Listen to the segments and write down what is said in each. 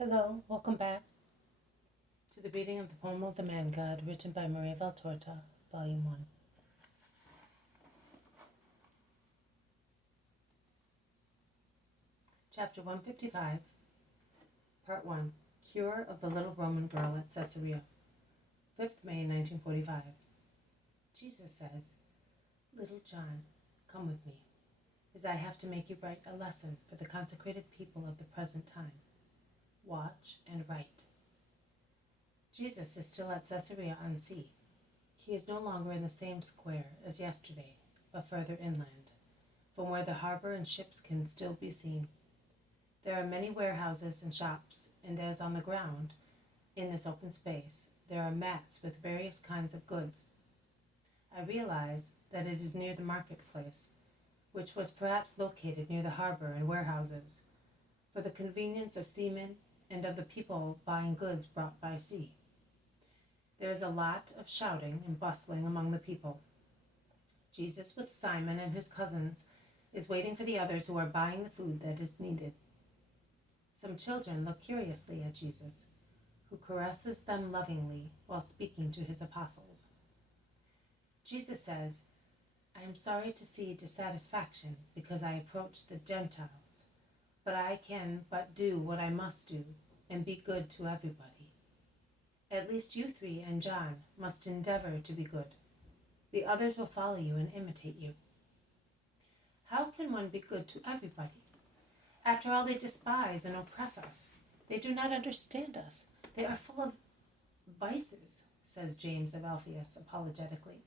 Hello, welcome back to the reading of the poem of the Man God, written by Maria Valtorta, Volume 1. Chapter 155, Part 1, Cure of the Little Roman Girl at Caesarea, 5th May 1945. Jesus says, "Little John, come with me, as I have to make you write a lesson for the consecrated people of the present time. Watch and write." Jesus is still at Caesarea on sea. He is no longer in the same square as yesterday, but further inland, from where the harbor and ships can still be seen. There are many warehouses and shops, and as on the ground, in this open space, there are mats with various kinds of goods. I realize that it is near the marketplace, which was perhaps located near the harbor and warehouses, for the convenience of seamen and of the people buying goods brought by sea. There is a lot of shouting and bustling among the people. Jesus, with Simon and his cousins, is waiting for the others who are buying the food that is needed. Some children look curiously at Jesus, who caresses them lovingly while speaking to his apostles. Jesus says, "I am sorry to see dissatisfaction because I approach the Gentiles, but I can but do what I must do and be good to everybody. At least you three and John must endeavor to be good. The others will follow you and imitate you." How can one be good to everybody? After all, they despise and oppress us. They do not understand us. They are full of vices, says James of Alphaeus apologetically.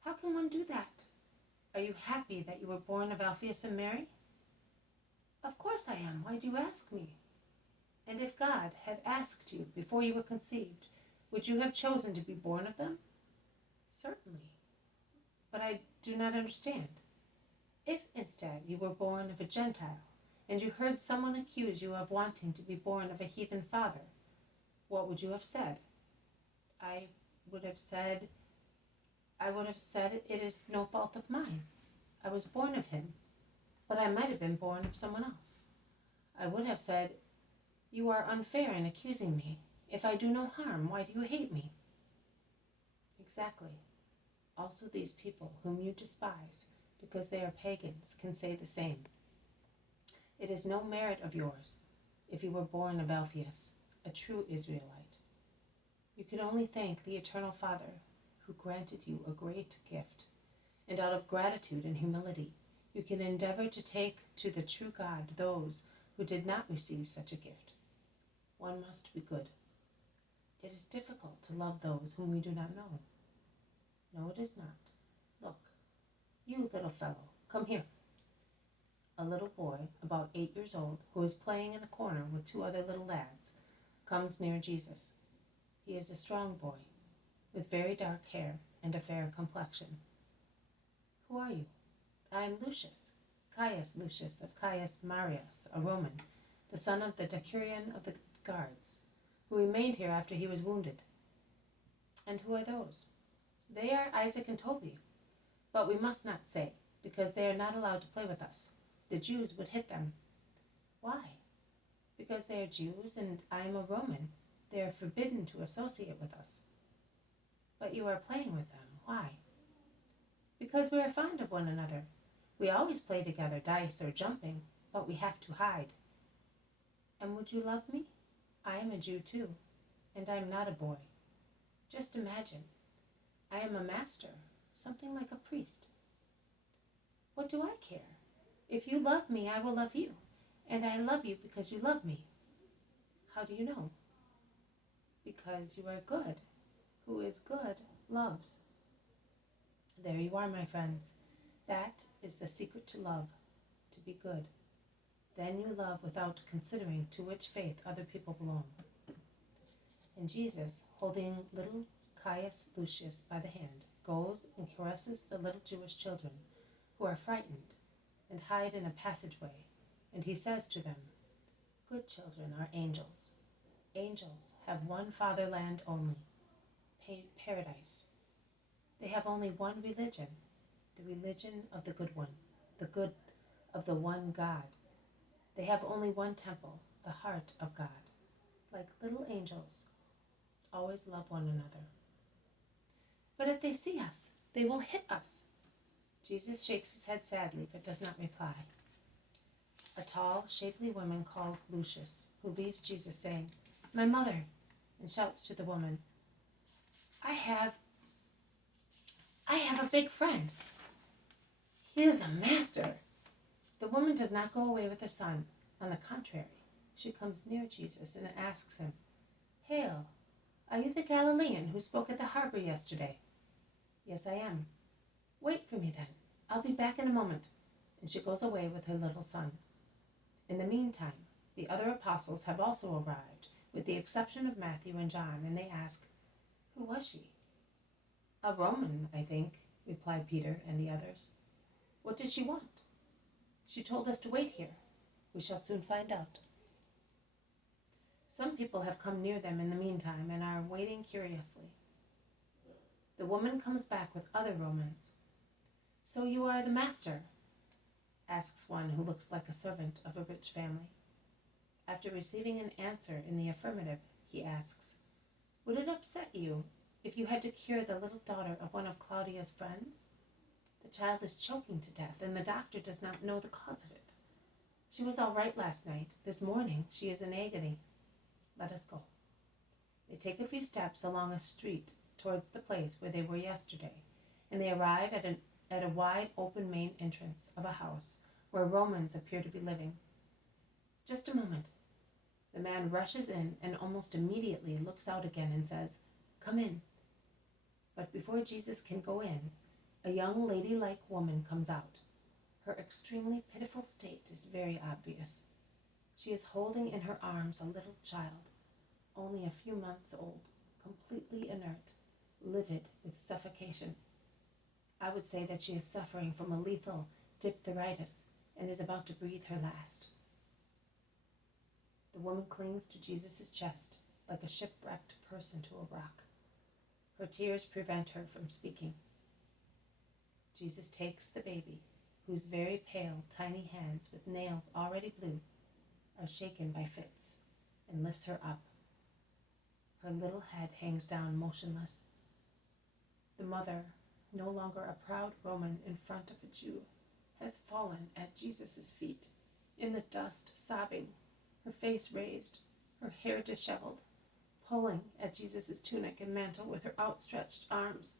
How can one do that? Are you happy that you were born of Alphaeus and Mary? Of course I am. Why do you ask me? And if God had asked you before you were conceived, would you have chosen to be born of them? Certainly. But I do not understand. If instead you were born of a Gentile, and you heard someone accuse you of wanting to be born of a heathen father, what would you have said? I would have said it is no fault of mine. I was born of him, but I might have been born of someone else. I would have said, "You are unfair in accusing me. If I do no harm, why do you hate me?" Exactly. Also these people whom you despise, because they are pagans, can say the same. It is no merit of yours if you were born of Alphaeus, a true Israelite. You can only thank the Eternal Father, who granted you a great gift, and out of gratitude and humility you can endeavor to take to the true God those who did not receive such a gift. One must be good. It is difficult to love those whom we do not know. No, it is not. Look, you little fellow, come here. A little boy, about 8 years old, who is playing in a corner with 2 other little lads, comes near Jesus. He is a strong boy, with very dark hair and a fair complexion. Who are you? I am Lucius, Caius Lucius of Caius Marius, a Roman, the son of the decurion of the guards, who remained here after he was wounded. And who are those? They are Isaac and Toby, but we must not say, because they are not allowed to play with us. The Jews would hit them. Why? Because they are Jews and I am a Roman. They are forbidden to associate with us. But you are playing with them. Why? Because we are fond of one another. We always play together, dice or jumping, but we have to hide. And would you love me? I am a Jew too, and I am not a boy. Just imagine. I am a master, something like a priest. What do I care? If you love me, I will love you, and I love you because you love me. How do you know? Because you are good. Who is good loves. There you are, my friends. That is the secret to love, to be good. Then you love without considering to which faith other people belong. And Jesus, holding little Caius Lucius by the hand, goes and caresses the little Jewish children, who are frightened and hide in a passageway, and he says to them, "Good children are angels. Angels have one fatherland only, paradise. They have only one religion, the religion of the good one, the good of the one God. They have only one temple, the heart of God. Like little angels, always love one another. But if they see us, they will hit us. Jesus shakes his head sadly, but does not reply. A tall, shapely woman calls Lucius, who leaves Jesus, saying, "My mother," and shouts to the woman, I have a big friend. He is a master." The woman does not go away with her son. On the contrary, she comes near Jesus and asks him, "Hail, are you the Galilean who spoke at the harbor yesterday?" "Yes, I am." "Wait for me then. I'll be back in a moment." And she goes away with her little son. In the meantime, the other apostles have also arrived, with the exception of Matthew and John, and they ask, "Who was she?" "A Roman, I think," replied Peter and the others. "What did she want?" "She told us to wait here. We shall soon find out." Some people have come near them in the meantime and are waiting curiously. The woman comes back with other Romans. "So you are the master?" asks one who looks like a servant of a rich family. After receiving an answer in the affirmative, he asks, "Would it upset you if you had to cure the little daughter of one of Claudia's friends? The child is choking to death, and the doctor does not know the cause of it. She was all right last night. This morning she is in agony. Let us go." They take a few steps along a street towards the place where they were yesterday, and they arrive at a wide open main entrance of a house where Romans appear to be living. "Just a moment." The man rushes in and almost immediately looks out again and says, "Come in." But before Jesus can go in, a young ladylike woman comes out. Her extremely pitiful state is very obvious. She is holding in her arms a little child, only a few months old, completely inert, livid with suffocation. I would say that she is suffering from a lethal diphtheritis and is about to breathe her last. The woman clings to Jesus' chest like a shipwrecked person to a rock. Her tears prevent her from speaking. Jesus takes the baby, whose very pale, tiny hands with nails already blue are shaken by fits, and lifts her up. Her little head hangs down motionless. The mother, no longer a proud Roman in front of a Jew, has fallen at Jesus' feet, in the dust, sobbing, her face raised, her hair disheveled, pulling at Jesus' tunic and mantle with her outstretched arms.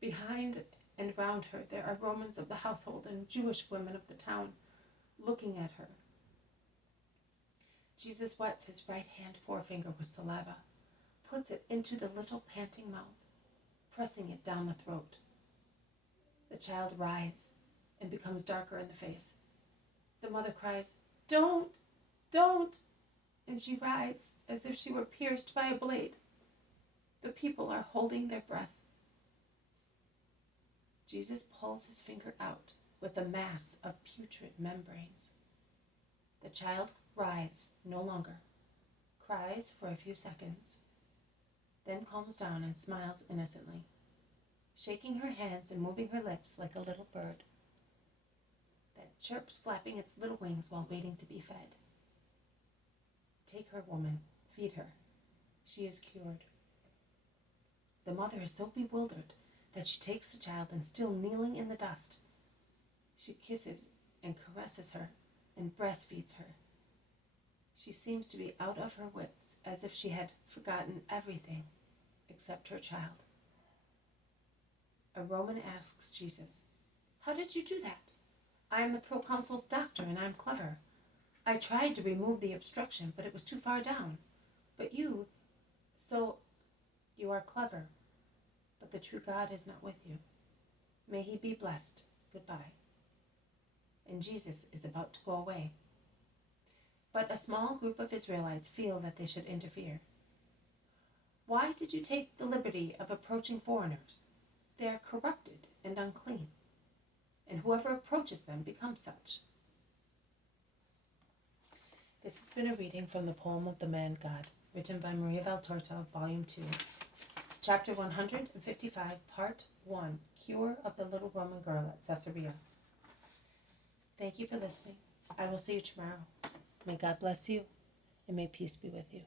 Behind and round her there are Romans of the household and Jewish women of the town, looking at her. Jesus wets his right hand forefinger with saliva, puts it into the little panting mouth, pressing it down the throat. The child writhes and becomes darker in the face. The mother cries, "Don't! Don't!" and she writhes as if she were pierced by a blade. The people are holding their breath. Jesus pulls his finger out with a mass of putrid membranes. The child writhes no longer, cries for a few seconds, then calms down and smiles innocently, shaking her hands and moving her lips like a little bird that chirps, flapping its little wings while waiting to be fed. Take her, woman, feed her. She is cured. The mother is so bewildered that she takes the child and, still kneeling in the dust, she kisses and caresses her and breastfeeds her. She seems to be out of her wits, as if she had forgotten everything except her child. A Roman asks Jesus, "How did you do that? I am the proconsul's doctor and I'm clever. I tried to remove the obstruction, but it was too far down. But you are clever, but the true God is not with you. May he be blessed. Goodbye." And Jesus is about to go away. But a small group of Israelites feel that they should interfere. "Why did you take the liberty of approaching foreigners? They are corrupted and unclean, and whoever approaches them becomes such." This has been a reading from the poem of The Man God, written by Maria Valtorta, Volume 2, Chapter 155, Part 1, Cure of the Little Roman Girl at Caesarea. Thank you for listening. I will see you tomorrow. May God bless you, and may peace be with you.